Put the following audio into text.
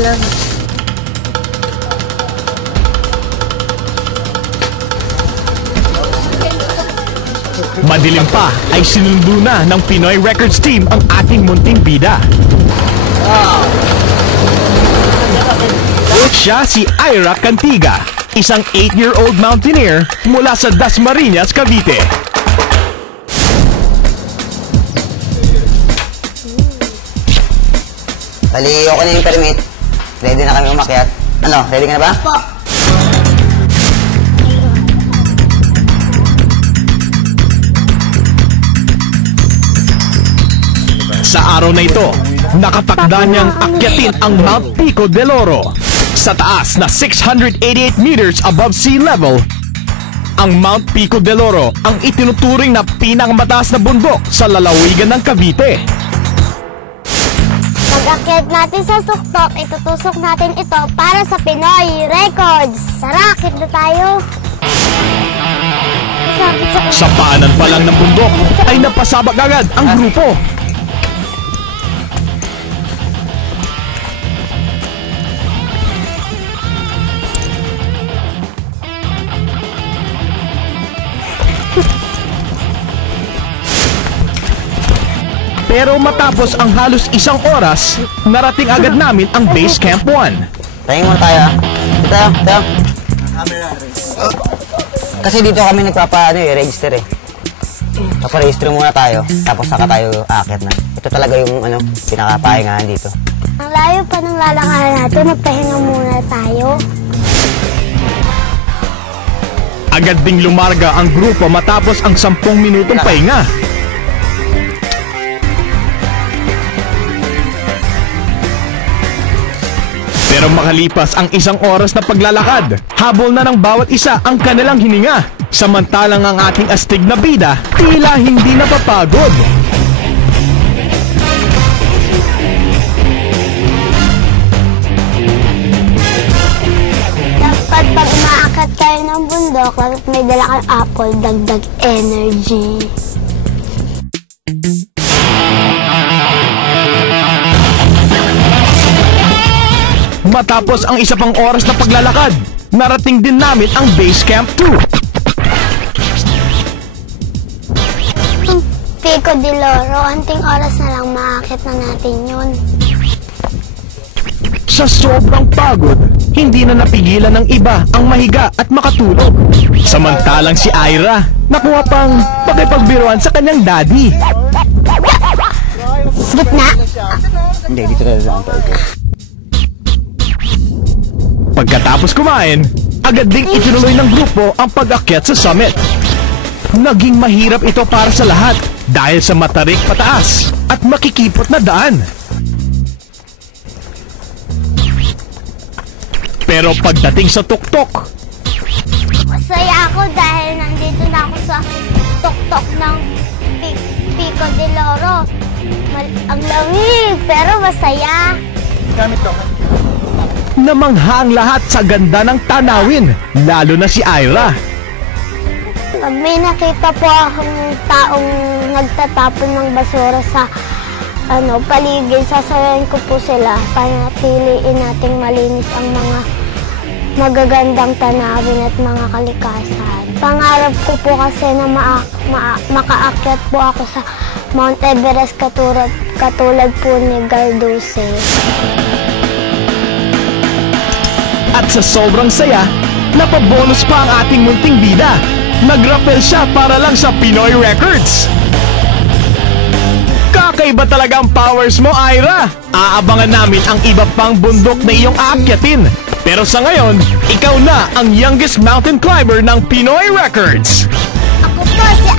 lang. Madilim pa ay sinundo na ng Pinoy Records team ang ating munting bida. Siya si Ira Cantiga, isang 8-year-old mountaineer mula sa Dasmariñas, Cavite. Bali, okay na yung permit. Ready na kami umakyat. Ano, ready ka na ba? Po. Sa araw na ito, nakatakda niyang akyatin ang Mount Pico del Oro. Sa taas na 688 meters above sea level, ang Mount Pico del Oro ang itinuturing na pinakamataas na bundok sa lalawigan ng Cavite. Pag-akyat natin sa tuktok, itutusok natin ito para sa Pinoy Records. Tara, akyat na tayo. Sa paanan pa lang ng bundok ay napasabak agad ang grupo. Pero matapos ang halos isang oras, narating agad namin ang Base Camp 1. Tayo muna tayo, ha? Tayo. Kasi dito kami register eh. Paparegister muna tayo, tapos saka tayo aakyat na. Ito talaga yung pinakapahingahan dito. Ang layo pa ng lalakaran natin, magpahinga muna tayo. Agad ding lumarga ang grupo matapos ang 10 minutong pahinga. Pero makalipas ang isang oras na paglalakad, habol na ng bawat isa ang kanilang hininga. Samantalang ang ating astig na bida, tila hindi napapagod. Dapat pag umaakyat kayo ng bundok, dapat may dala kang apple, dagdag energy. Matapos ang isa pang oras na paglalakad, narating din namin ang Base Camp 2. Pico del Oro, anting oras na lang maakyat na natin yun. Sa sobrang pagod, hindi na napigilan ng iba ang mahiga at makatulog. Samantalang si Ira, nakuha pang pakipagbiruan sa kanyang daddy. Gitna? Hindi, dito tayo. Pagkatapos kumain, agad ding itinuloy ng grupo ang pag-akyat sa summit. Naging mahirap ito para sa lahat dahil sa matarik pataas at makikipot na daan. Pero pagdating sa tuktok, Masaya ako dahil nandito na ako sa tuktok ng Pico del Oro. Ang lamig, pero masaya. namangha ang lahat sa ganda ng tanawin, lalo na si Ira. Pag may nakita po akong taong nagtatapon ng basura sa paligid, sasayahin ko po sila para piliin nating malinis ang mga magagandang tanawin at mga kalikasan. Pangarap ko po kasi na makaakyat po ako sa Mount Everest katulad po ni Garduce. At sa sobrang saya, napabonus pa ang ating munting bida. Nag-rappel siya para lang sa Pinoy Records. Kakaiba talaga ang powers mo, Ira. Aabangan namin ang iba pang bundok na iyong aakyatin. Pero sa ngayon, ikaw na ang youngest mountain climber ng Pinoy Records. Ako po si